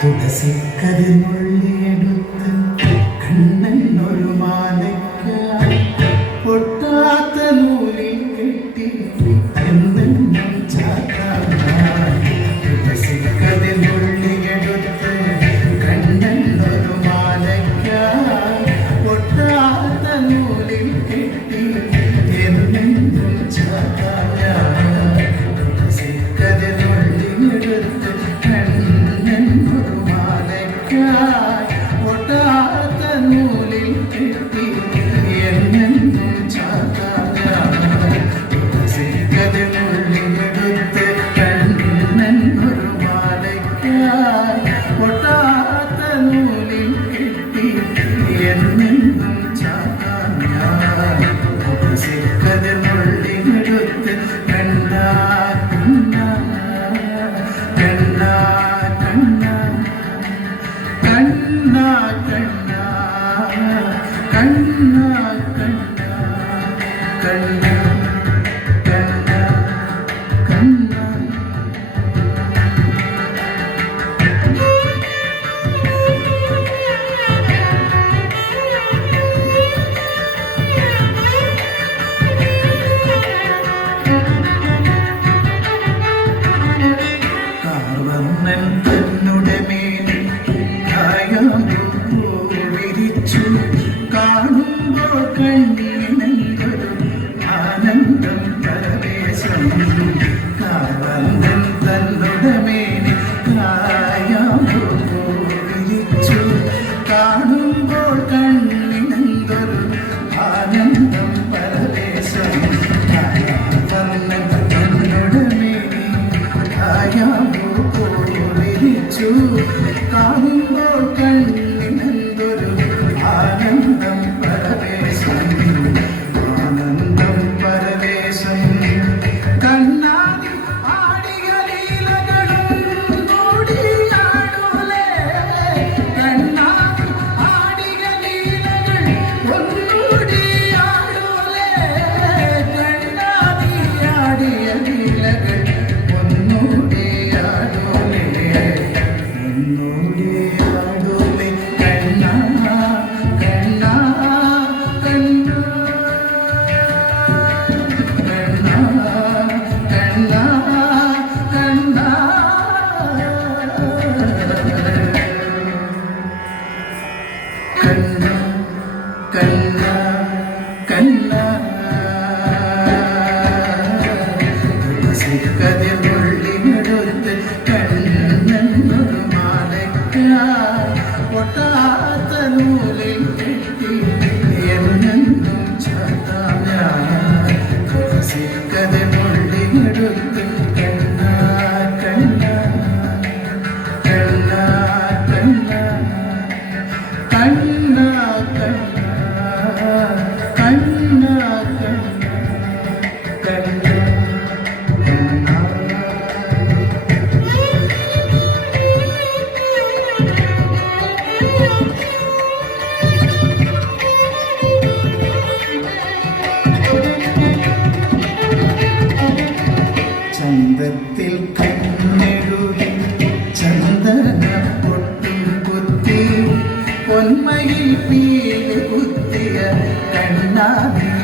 തുളസിക്കതിനുള്ളിയെടുത്ത് കണ്ണ கண்ணா கண்ணா വീട് കുത്തിയ കണ്ണാടി.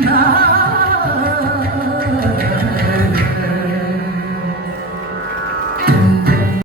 Krishna.